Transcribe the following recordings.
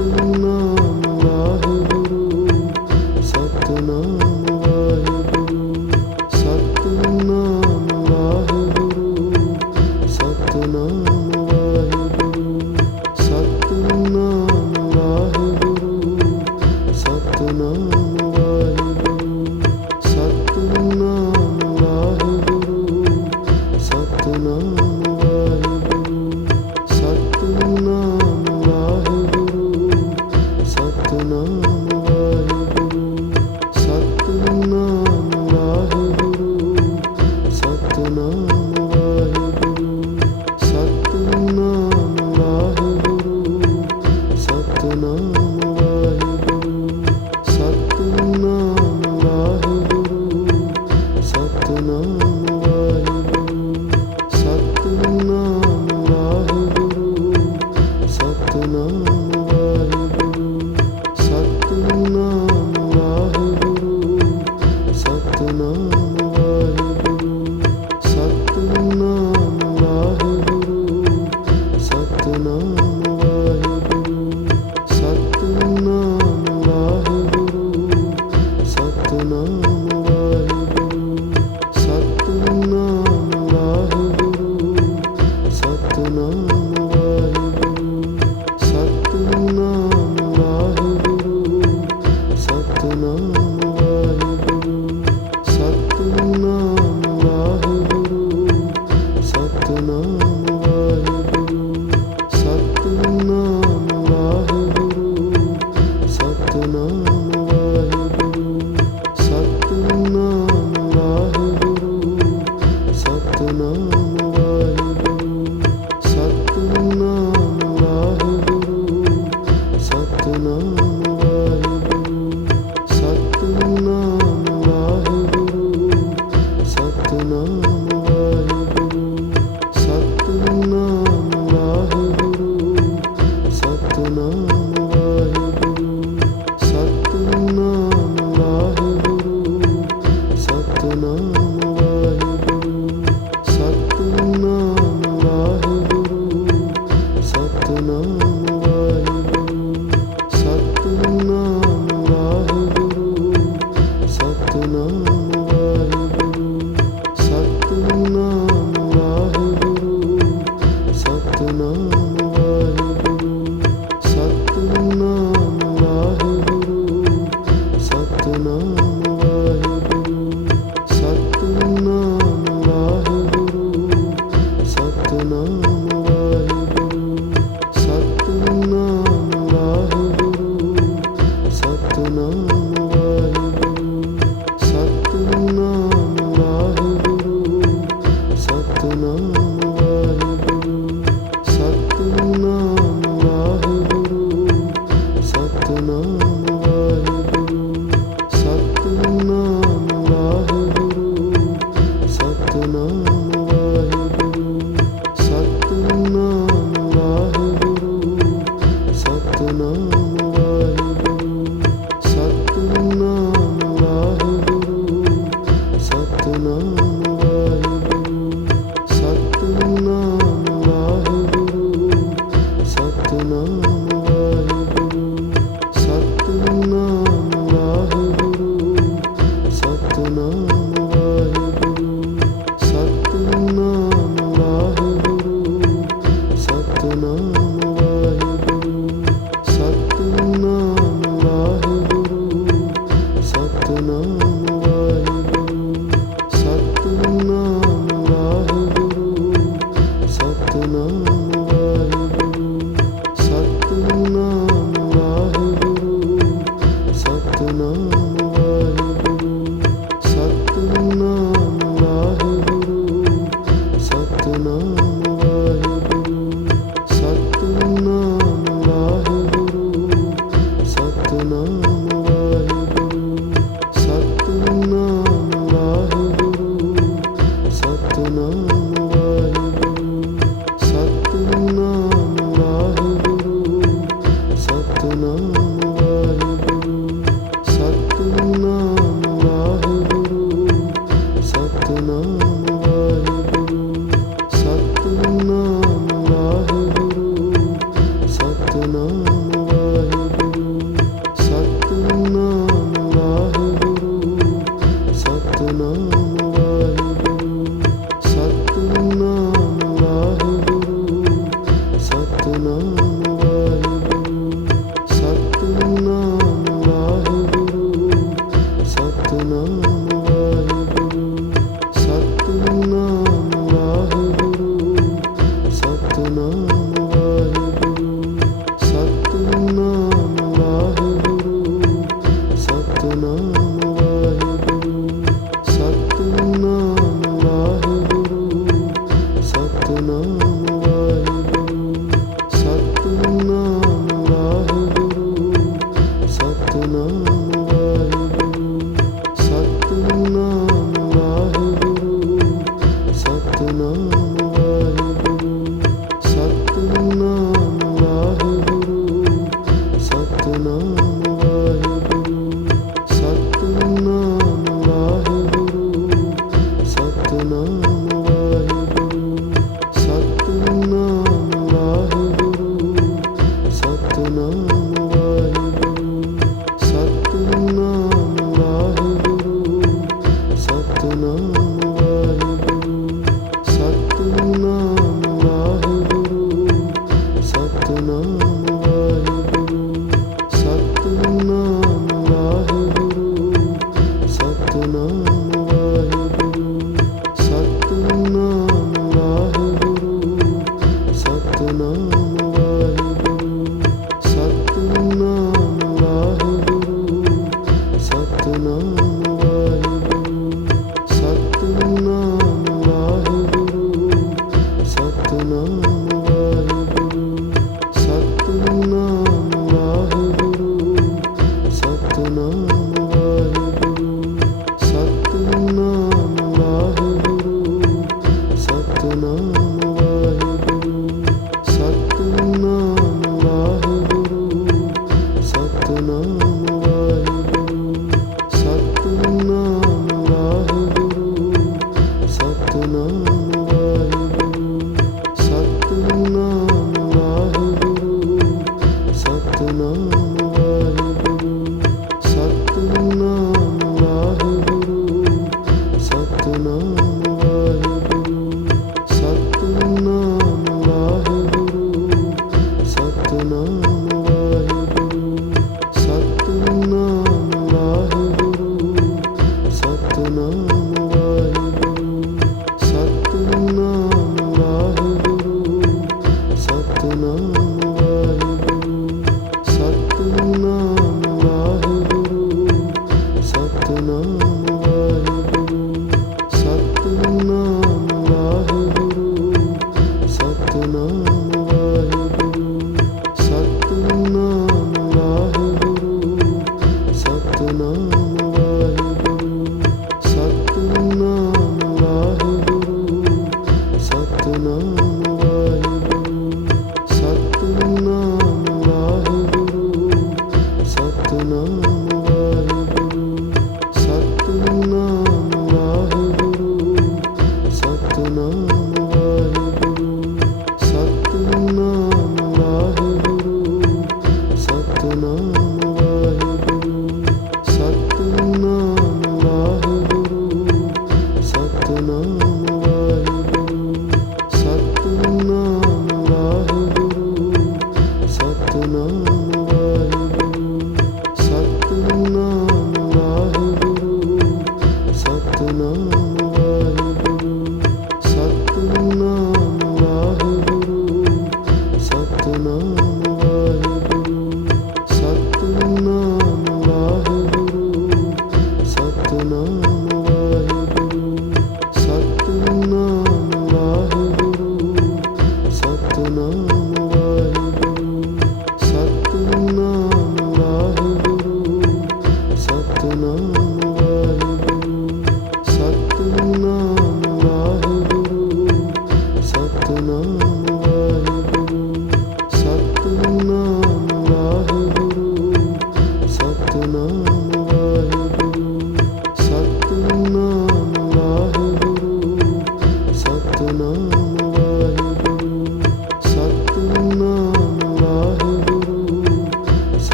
嗯。ও To know. নাম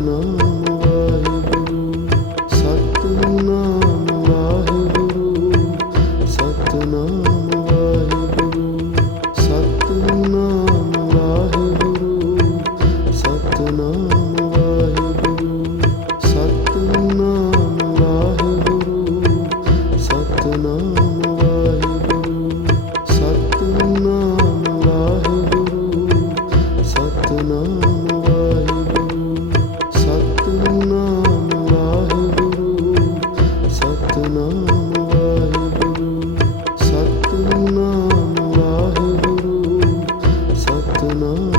no. আমার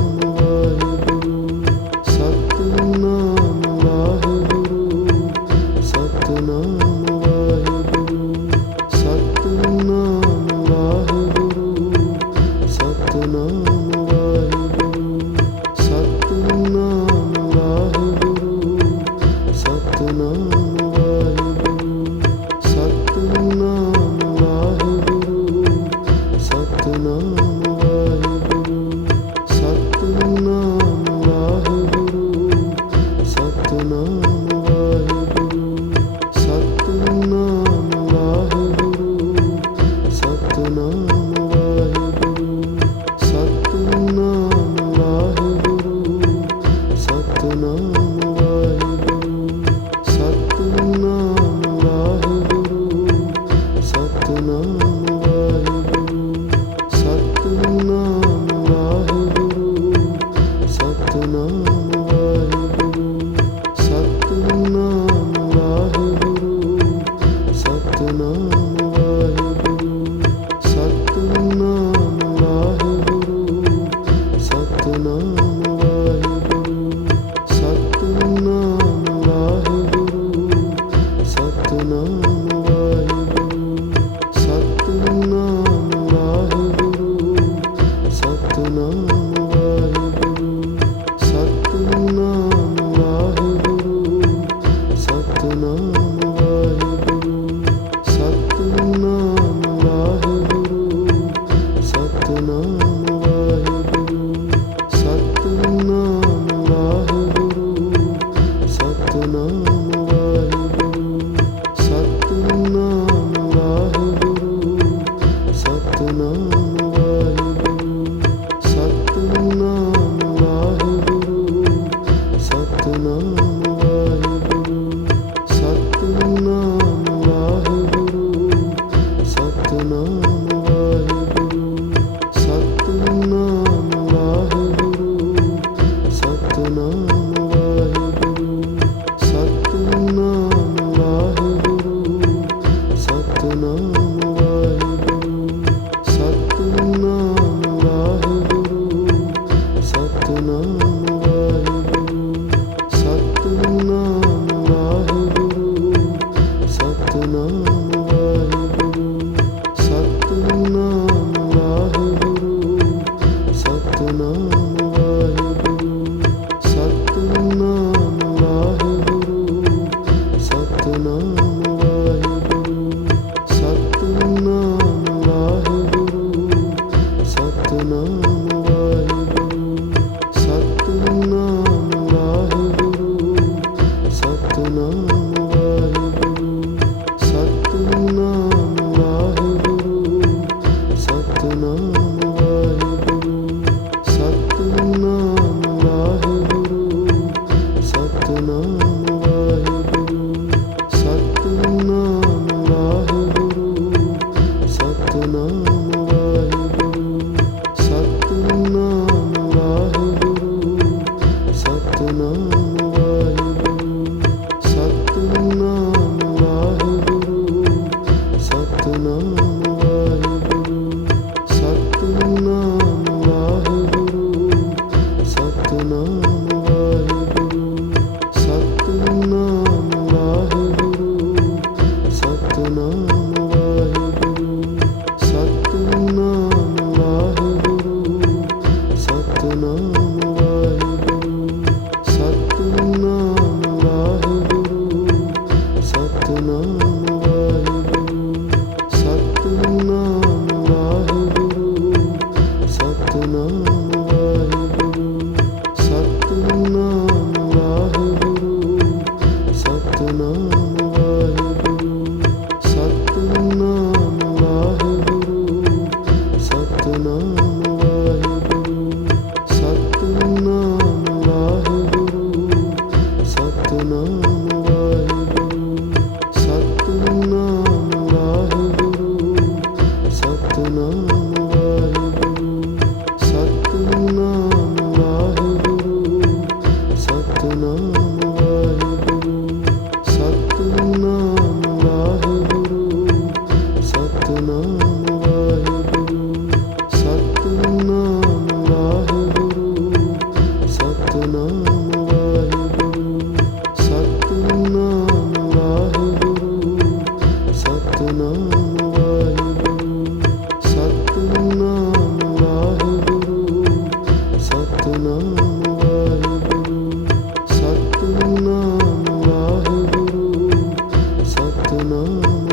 Oh.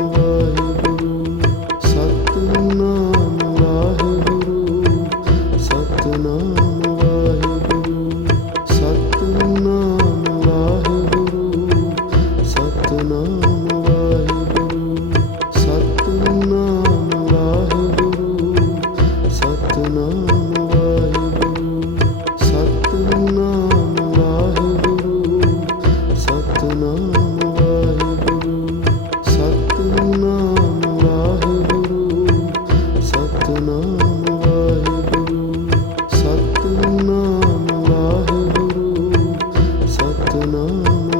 বেদনা